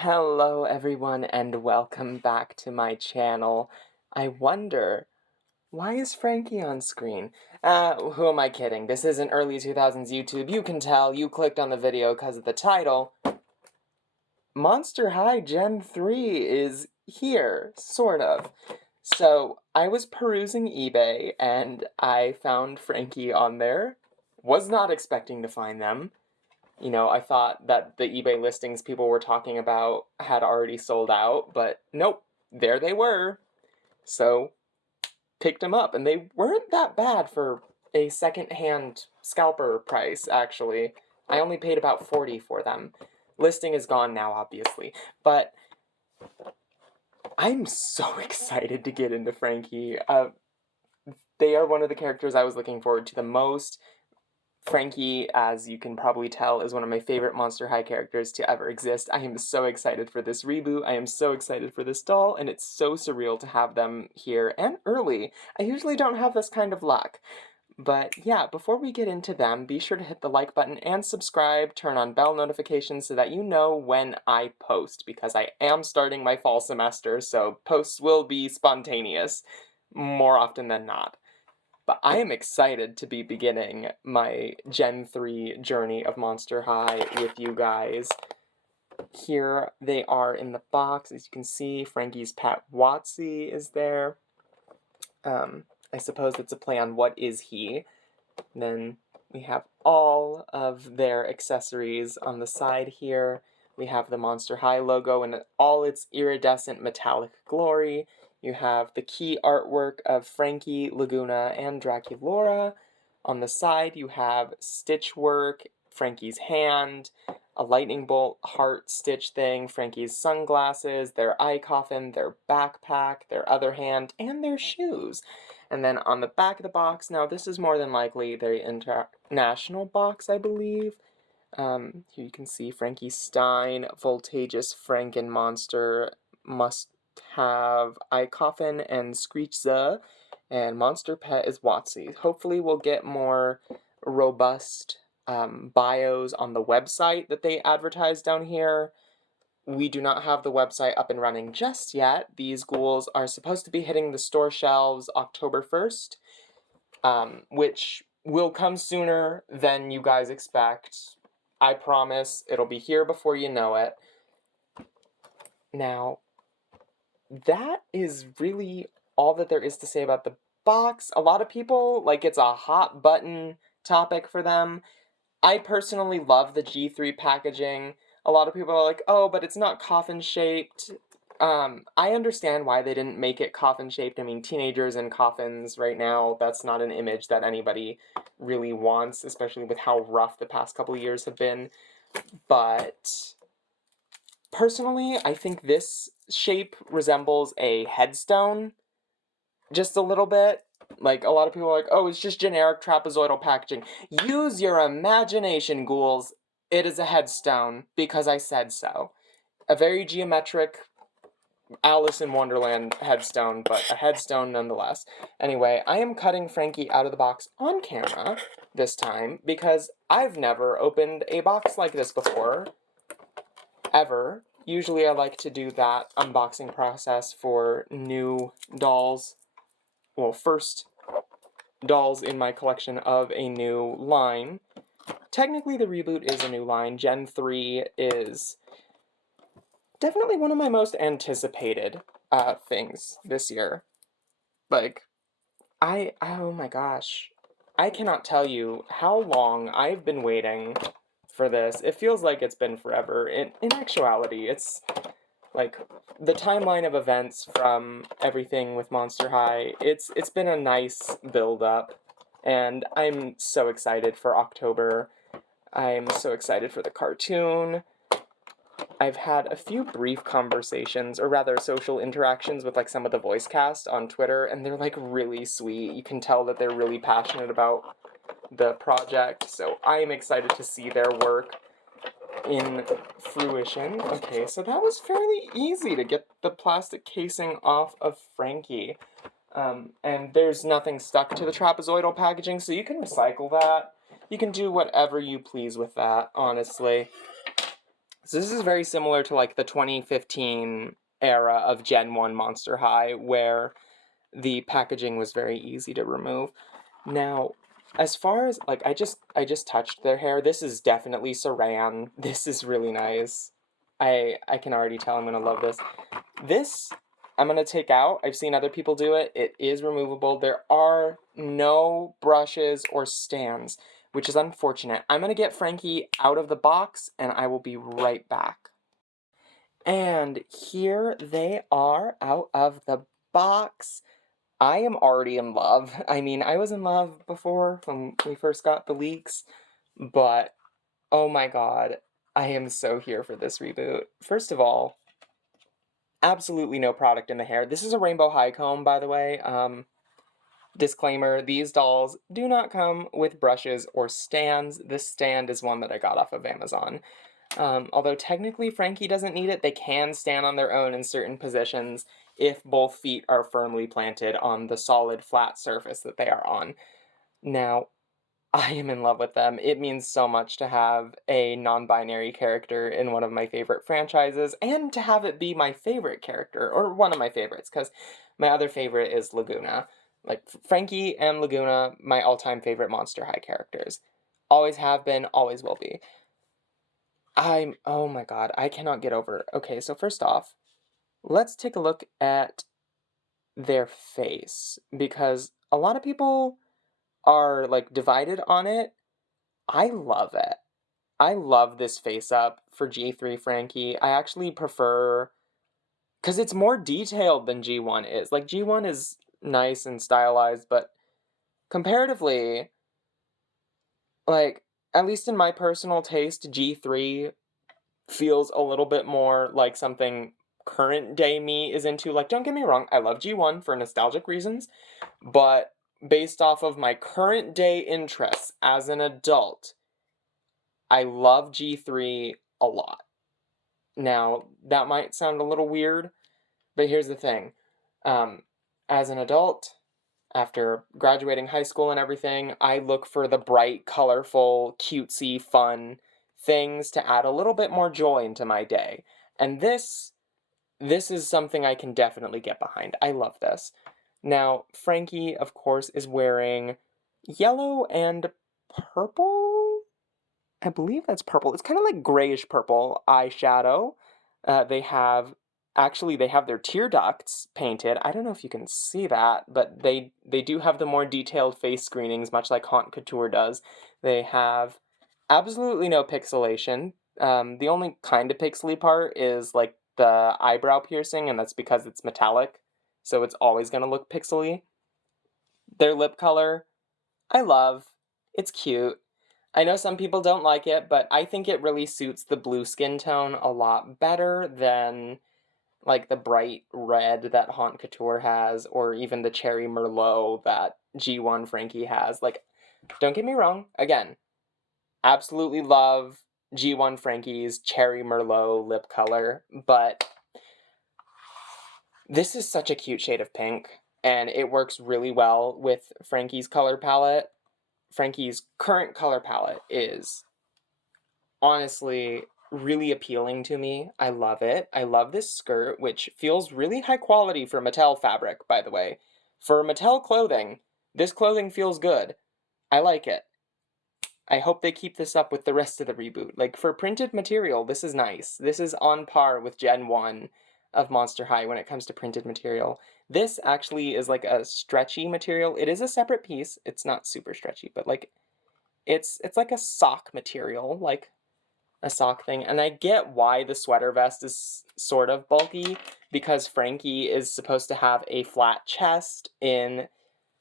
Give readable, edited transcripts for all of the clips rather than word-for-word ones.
Hello everyone and welcome back to my channel. I wonder, why is Frankie on screen? Who am I kidding? This isn't early 2000s YouTube. You can tell, you clicked on the video because of the title. Monster High Gen 3 is here, sort of. So, I was perusing eBay and I found Frankie on there. Was not expecting to find them. You know, I thought that the eBay listings people were talking about had already sold out, but nope, there they were. So, picked them up, and they weren't that bad for a second-hand scalper price, actually. I only paid about $40 for them. Listing is gone now, obviously, but I'm so excited to get into Frankie. They are one of the characters I was looking forward to the most. Frankie, as you can probably tell, is one of my favorite Monster High characters to ever exist. I am so excited for this reboot. I am so excited for this doll, and it's so surreal to have them here and early. I usually don't have this kind of luck. But yeah, before we get into them, be sure to hit the like button and subscribe, turn on bell notifications so that you know when I post, because I am starting my fall semester, so posts will be spontaneous, more often than not. But I am excited to be beginning my Gen 3 journey of Monster High with you guys. Here they are in the box. As you can see, Frankie's pet Watsy is there. I suppose it's a play on what is he. Then we have all of their accessories on the side here. We have the Monster High logo in all its iridescent metallic glory. You have the key artwork of Frankie, Laguna, and Draculaura. On the side, you have stitch work, Frankie's hand, a lightning bolt heart stitch thing, Frankie's sunglasses, their eye coffin, their backpack, their other hand, and their shoes. And then on the back of the box, now this is more than likely their international box, I believe. Here you can see Frankie Stein, Voltageous Franken Monster, Must Have Eye Coffin, and Screechza, and Monster Pet is Watsy. Hopefully we'll get more robust bios on the website that they advertise down here. We do not have the website up and running just yet. These ghouls are supposed to be hitting the store shelves October 1st, which will come sooner than you guys expect. I promise it'll be here before you know it. Now, that is really all that there is to say about the box. A lot of people, like, it's a hot button topic for them. I personally love the G3 packaging. A lot of people are like, oh, but it's not coffin-shaped. I understand why they didn't make it coffin-shaped. I mean, teenagers in coffins right now, that's not an image that anybody really wants, especially with how rough the past couple years have been. But personally, I think this shape resembles a headstone just a little bit. Like, a lot of people are like, oh, it's just generic trapezoidal packaging. Use your imagination, ghouls. It is a headstone, because I said so. A very geometric Alice in Wonderland headstone, but a headstone nonetheless. Anyway, I am cutting Frankie out of the box on camera this time, because I've never opened a box like this before. Ever. Usually I like to do that unboxing process for new dolls. Well, first dolls in my collection of a new line. Technically, the reboot is a new line. Gen 3 is definitely one of my most anticipated things this year. Like, oh my gosh. I cannot tell you how long I've been waiting for this. It feels like it's been forever. In actuality, it's like the timeline of events from everything with Monster High. It's been a nice build-up, and I'm so excited for October. I'm so excited for the cartoon. I've had a few brief conversations, or rather social interactions with like some of the voice cast on Twitter, and they're like really sweet. You can tell that they're really passionate about the project, so I am excited to see their work in fruition. Okay, so that was fairly easy to get the plastic casing off of Frankie. And there's nothing stuck to the trapezoidal packaging, so you can recycle that. You can do whatever you please with that, honestly. So this is very similar to like the 2015 era of Gen 1 Monster High, where the packaging was very easy to remove. Now, as far as like I just touched their hair. This is definitely Saran. This is really nice. I can already tell I'm gonna love this. This I'm gonna take out. I've seen other people do it. It is removable. There are no brushes or stands, which is unfortunate. I'm gonna get Frankie out of the box and I will be right back. And here they are out of the box. I am already in love. I mean, I was in love before when we first got the leaks, but oh my god, I am so here for this reboot. First of all, absolutely no product in the hair. This is a rainbow high comb, by the way. Disclaimer, these dolls do not come with brushes or stands. This stand is one that I got off of Amazon. Although technically Frankie doesn't need it, they can stand on their own in certain positions if both feet are firmly planted on the solid flat surface that they are on. Now, I am in love with them. It means so much to have a non-binary character in one of my favorite franchises, and to have it be my favorite character, or one of my favorites, because my other favorite is Laguna. Like, Frankie and Laguna, my all-time favorite Monster High characters. Always have been, always will be. Oh my god, I cannot get over it. Okay, so first off, let's take a look at their face, because a lot of people are, like, divided on it. I love it. I love this face up for G3 Frankie. I actually prefer, because it's more detailed than G1 is. Like, G1 is nice and stylized, but comparatively, like, at least in my personal taste, G3 feels a little bit more like something current day me is into. Like, don't get me wrong, I love G1 for nostalgic reasons, but based off of my current day interests as an adult, I love G3 a lot. Now, that might sound a little weird, but here's the thing. Um, as an adult, after graduating high school and everything, I look for the bright, colorful, cutesy, fun things to add a little bit more joy into my day. And this is something I can definitely get behind. I love this. Now, Frankie, of course, is wearing yellow and purple? I believe that's purple. It's kind of like grayish purple eyeshadow. They have they have their tear ducts painted. I don't know if you can see that, but they do have the more detailed face screenings, much like Haute Couture does. They have absolutely no pixelation. The only kind of pixely part is like the eyebrow piercing, and that's because it's metallic, so it's always going to look pixely. Their lip color, I love. It's cute. I know some people don't like it, but I think it really suits the blue skin tone a lot better than like the bright red that Haute Couture has, or even the cherry merlot that G1 Frankie has. Like, don't get me wrong, again, absolutely love G1 Frankie's cherry merlot lip color, but this is such a cute shade of pink, and it works really well with Frankie's color palette. Frankie's current color palette is honestly really appealing to me. I love it. I love this skirt, which feels really high quality for Mattel fabric, by the way. For Mattel clothing, this clothing feels good. I like it. I hope they keep this up with the rest of the reboot. Like, for printed material, this is nice. This is on par with Gen 1 of Monster High when it comes to printed material. This actually is like a stretchy material. It is a separate piece. It's not super stretchy, but like it's like a sock material, like a sock thing. And I get why the sweater vest is sort of bulky, because Frankie is supposed to have a flat chest in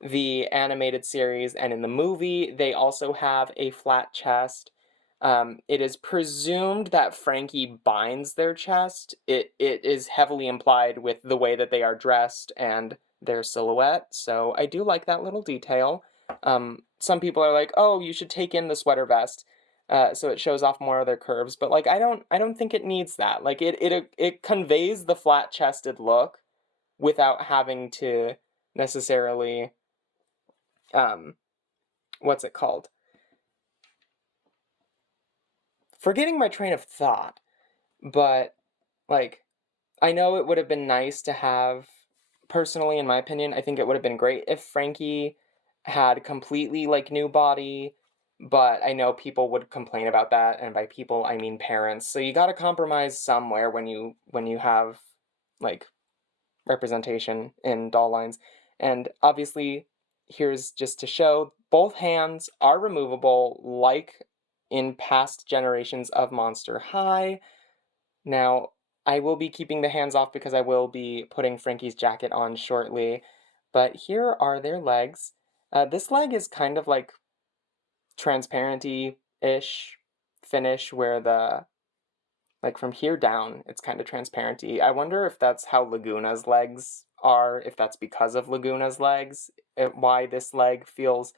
the animated series, and in the movie they also have a flat chest. It is presumed that Frankie binds their chest. It is heavily implied with the way that they are dressed and their silhouette, so I do like that little detail. Some people are like, oh, you should take in the sweater vest so it shows off more of their curves, but like I don't think it needs that. Like it conveys the flat-chested look without having to necessarily what's it called? Forgetting my train of thought. But, like, I know it would have been nice to have, personally, in my opinion, I think it would have been great if Frankie had completely, like, new body, but I know people would complain about that, and by people, I mean parents. So you gotta compromise somewhere when you have, like, representation in doll lines. And obviously, here's just to show both hands are removable, like in past generations of Monster High. Now, I will be keeping the hands off because I will be putting Frankie's jacket on shortly. But here are their legs. This leg is kind of like transparenty-ish finish where the, like from here down, it's kind of transparenty. I wonder if that's how Laguna's legs are, if that's because of Laguna's legs, why this leg feels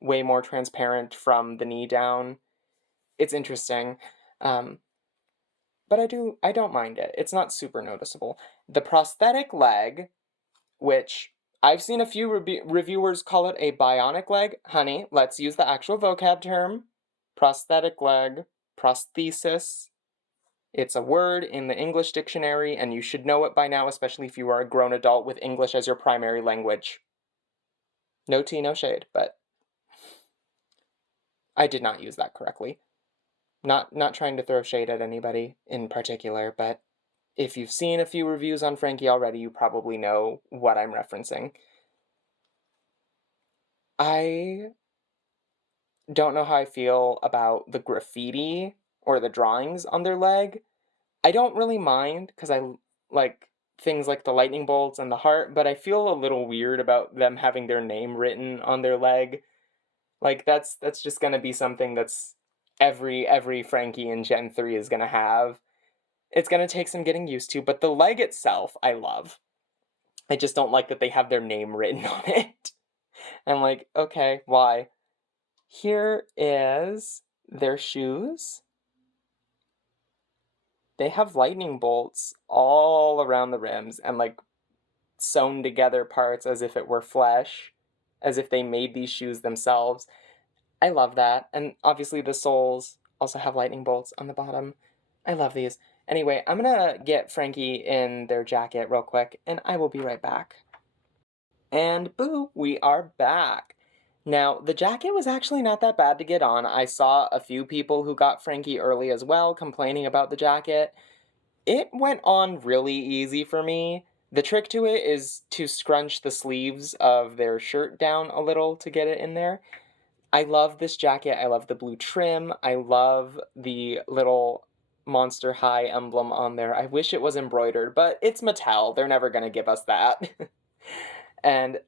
way more transparent from the knee down. It's interesting. Um, but I don't mind it. It's not super noticeable. The prosthetic leg, which I've seen a few reviewers call it a bionic leg. Honey, let's use the actual vocab term. Prosthetic leg, prosthesis. It's a word in the English dictionary, and you should know it by now, especially if you are a grown adult with English as your primary language. No tea, no shade, but I did not use that correctly. Not trying to throw shade at anybody in particular, but if you've seen a few reviews on Frankie already, you probably know what I'm referencing. I don't know how I feel about the graffiti or the drawings on their leg. I don't really mind because I like things like the lightning bolts and the heart, but I feel a little weird about them having their name written on their leg. Like that's just gonna be something that's every Frankie in Gen 3 is gonna have. It's gonna take some getting used to, but the leg itself I love. I just don't like that they have their name written on it. I'm like, okay, why? Here is their shoes. They have lightning bolts all around the rims and like sewn together parts as if it were flesh, as if they made these shoes themselves. I love that. And obviously the soles also have lightning bolts on the bottom. I love these. Anyway, I'm gonna get Frankie in their jacket real quick, and I will be right back. And boo, we are back. Now, the jacket was actually not that bad to get on. I saw a few people who got Frankie early as well complaining about the jacket. It went on really easy for me. The trick to it is to scrunch the sleeves of their shirt down a little to get it in there. I love this jacket. I love the blue trim. I love the little Monster High emblem on there. I wish it was embroidered, but it's Mattel. They're never going to give us that. And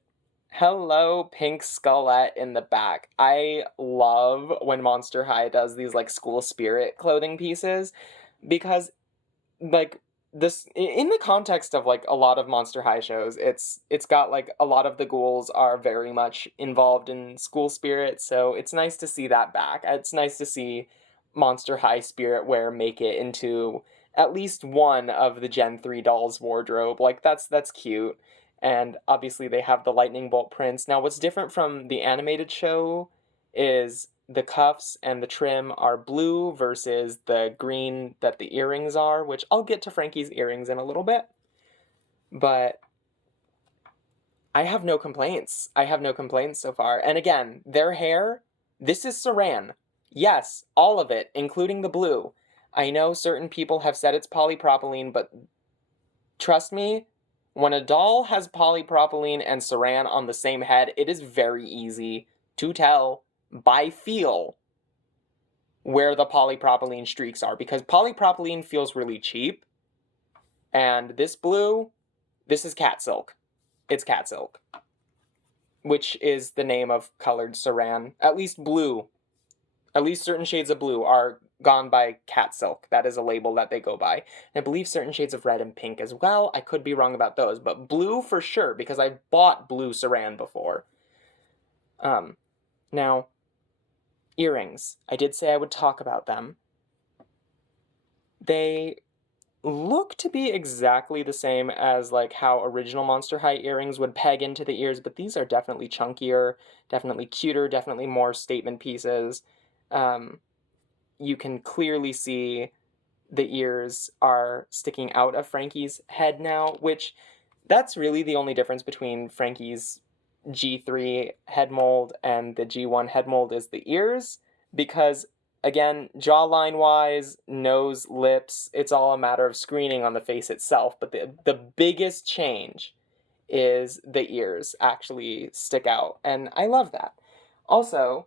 hello, pink skullette in the back. I love when Monster High does these like school spirit clothing pieces because like this in the context of like a lot of Monster High shows, it's got like a lot of the ghouls are very much involved in school spirit, so it's nice to see that back. It's nice to see Monster High spirit wear make it into at least one of the Gen 3 dolls wardrobe. Like that's cute. And obviously they have the lightning bolt prints. Now what's different from the animated show is the cuffs and the trim are blue versus the green that the earrings are, which I'll get to Frankie's earrings in a little bit. But I have no complaints. I have no complaints so far. And again, their hair, this is Saran. Yes, all of it, including the blue. I know certain people have said it's polypropylene, but trust me, when a doll has polypropylene and Saran on the same head, it is very easy to tell by feel where the polypropylene streaks are, because polypropylene feels really cheap. And this blue, this is cat silk. It's cat silk, which is the name of colored Saran. At least blue, at least certain shades of blue are gone by cat silk. That is a label that they go by. And I believe certain shades of red and pink as well. I could be wrong about those, but blue for sure, because I've bought blue Saran before. Now, earrings. I did say I would talk about them. They look to be exactly the same as like how original Monster High earrings would peg into the ears, but these are definitely chunkier, definitely cuter, definitely more statement pieces. You can clearly see the ears are sticking out of Frankie's head now, which that's really the only difference between Frankie's G3 head mold and the G1 head mold is the ears, because again, jawline wise, nose, lips, it's all a matter of screening on the face itself, but the biggest change is the ears actually stick out, and I love that. Also,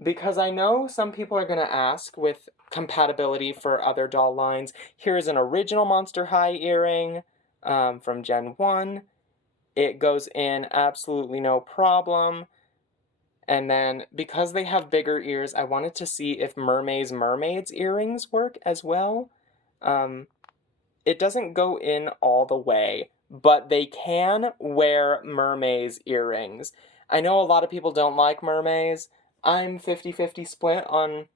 because I know some people are going to ask with compatibility for other doll lines, here's an original Monster High earring from Gen 1. It goes in absolutely no problem. And then, because they have bigger ears, I wanted to see if Mermaid's earrings work as well. It doesn't go in all the way, but they can wear Mermaid's earrings. I know a lot of people don't like Mermaids. I'm 50-50 split on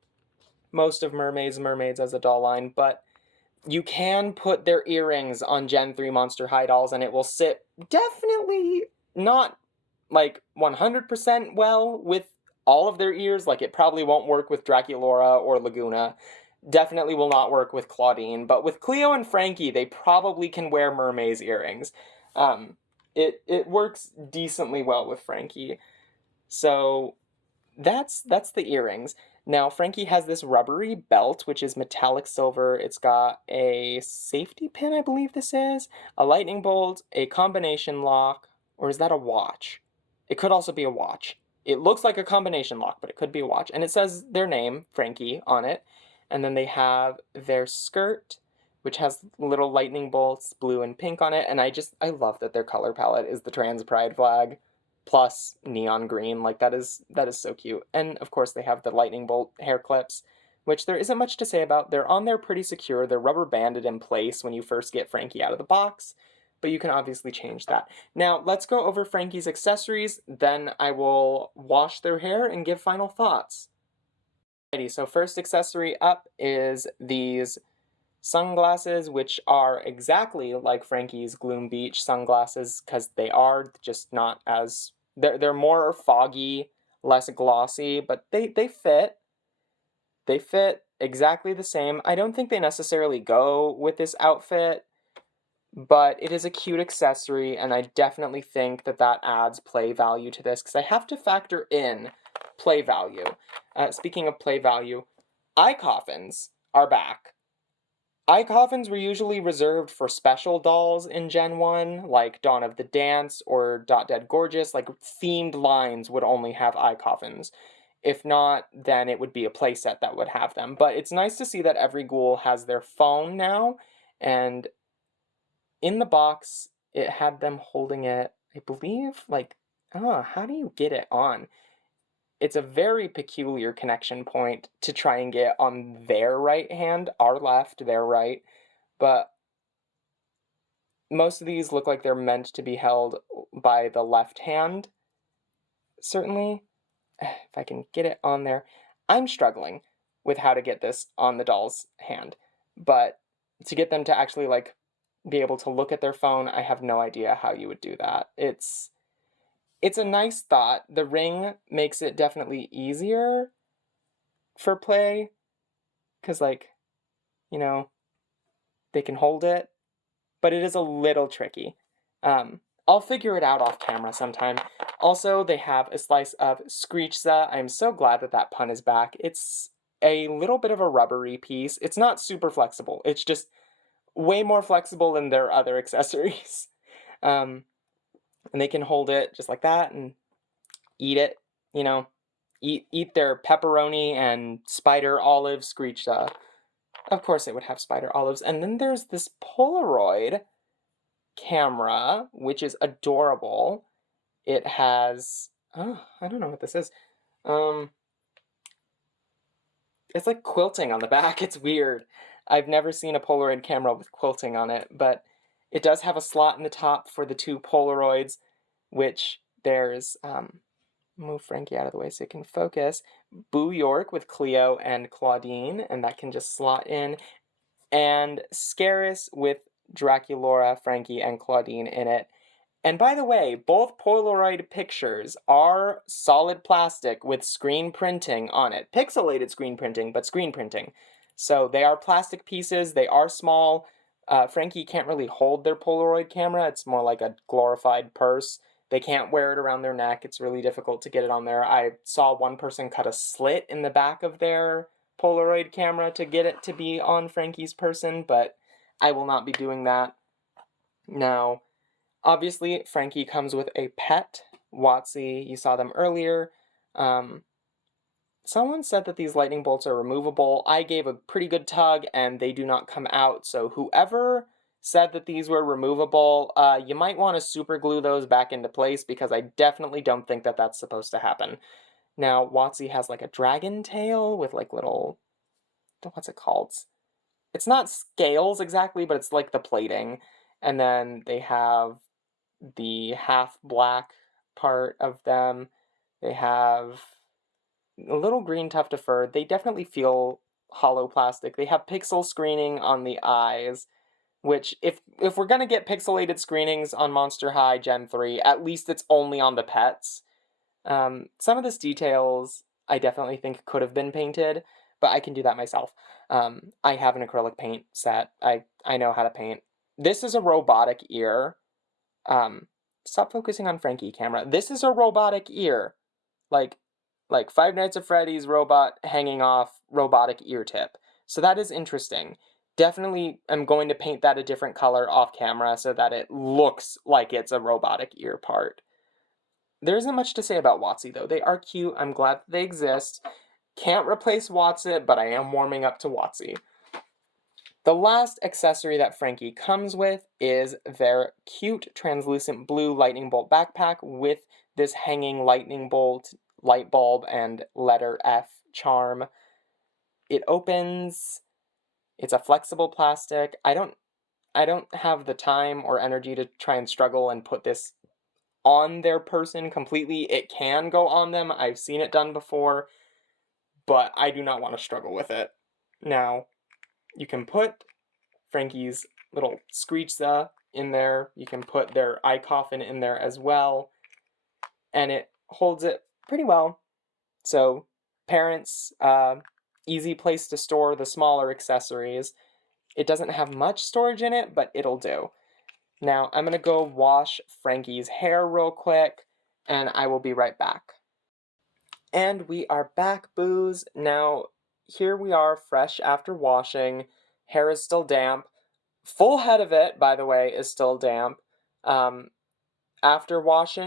most of Mermaids as a doll line, but you can put their earrings on Gen 3 Monster High dolls and it will sit definitely not like 100% well with all of their ears. Like, it probably won't work with Draculaura or Laguna. Definitely will not work with Claudine, but with Cleo and Frankie, they probably can wear Mermaid's earrings. It works decently well with Frankie. So that's the earrings. Now, Frankie has this rubbery belt, which is metallic silver. It's got a safety pin, I believe this is, a lightning bolt, a combination lock, or is that a watch? It could also be a watch. It looks like a combination lock, but it could be a watch. And it says their name, Frankie, on it. And then they have their skirt, which has little lightning bolts, blue and pink on it. And I love that their color palette is the trans pride flag plus neon green. Like, that is so cute. And of course they have the lightning bolt hair clips, which there isn't much to say about. They're on there pretty secure. They're rubber banded in place when you first get Frankie out of the box, but you can obviously change that. Now, let's go over Frankie's accessories, then I will wash their hair and give final thoughts. Alrighty, so first accessory up is these sunglasses, which are exactly like Frankie's Gloom Beach sunglasses, because they are just not as... They're more foggy, less glossy, but they fit. They fit exactly the same. I don't think they necessarily go with this outfit, but it is a cute accessory, and I definitely think that adds play value to this, because I have to factor in play value. Speaking of play value, eye coffins are back. Eye coffins were usually reserved for special dolls in Gen 1, like Dawn of the Dance or Dot Dead Gorgeous. Like, themed lines would only have eye coffins. If not, then it would be a playset that would have them. But it's nice to see that every ghoul has their phone now, and in the box, it had them holding it, I believe, like, how do you get it on? It's a very peculiar connection point to try and get on their right hand, our left, their right, but most of these look like they're meant to be held by the left hand, certainly. If I can get it on there. I'm struggling with how to get this on the doll's hand, but to get them to actually, like, be able to look at their phone, I have no idea how you would do that. It's a nice thought. The ring makes it definitely easier for play, because, like, you know, they can hold it, but it is a little tricky. I'll figure it out off camera sometime. Also, they have a slice of Screechza. I'm so glad that pun is back. It's a little bit of a rubbery piece. It's not super flexible. It's just way more flexible than their other accessories. And they can hold it just like that and eat it, you know, eat their pepperoni and spider olive Screechza. Of course it would have spider olives. And then there's this Polaroid camera, which is adorable. It has, I don't know what this is. It's like quilting on the back. It's weird. I've never seen a Polaroid camera with quilting on it, but it does have a slot in the top for the two Polaroids, which there's, move Frankie out of the way so it can focus, Boo York with Cleo and Claudine, and that can just slot in, and Scaris with Draculaura, Frankie, and Claudine in it. And by the way, both Polaroid pictures are solid plastic with screen printing on it. Pixelated screen printing, but screen printing. So they are plastic pieces, they are small. Frankie can't really hold their Polaroid camera, it's more like a glorified purse. They can't wear it around their neck, it's really difficult to get it on there. I saw one person cut a slit in the back of their Polaroid camera to get it to be on Frankie's person, but I will not be doing that. Now, obviously, Frankie comes with a pet, Watsy. You saw them earlier. Someone said that these lightning bolts are removable. I gave a pretty good tug, and they do not come out. So whoever said that these were removable, you might want to super glue those back into place, because I definitely don't think that that's supposed to happen. Now, Watsy has like a dragon tail with like little, what's it called? It's not scales exactly, but it's like the plating. And then they have the half black part of them. They have a little green tuft of fur. They definitely feel hollow plastic. They have pixel screening on the eyes, which if we're gonna get pixelated screenings on Monster High Gen 3, at least it's only on the pets. Some of these details I definitely think could have been painted, but I can do that myself. I have an acrylic paint set. I know how to paint. This is a robotic ear. Stop focusing on Frankie, camera. This is a robotic ear. Like Five Nights at Freddy's robot hanging off robotic ear tip. So that is interesting. Definitely am going to paint that a different color off camera so that it looks like it's a robotic ear part. There isn't much to say about Watsy though. They are cute. I'm glad that they exist. Can't replace Watsit, but I am warming up to Watsy. The last accessory that Frankie comes with is their cute translucent blue lightning bolt backpack with this hanging lightning bolt, light bulb, and letter F charm. It opens. It's a flexible plastic. I don't have the time or energy to try and struggle and put this on their person completely. It can go on them. I've seen it done before, but I do not want to struggle with it. Now, you can put Frankie's little Screechza in there. You can put their eye coffin in there as well. And it holds it pretty well. So, parents, easy place to store the smaller accessories. It doesn't have much storage in it, but it'll do. Now, I'm going to go wash Frankie's hair real quick, and I will be right back. And we are back, boos. Now, here we are, fresh after washing. Hair is still damp. Full head of it, by the way, is still damp. After washing,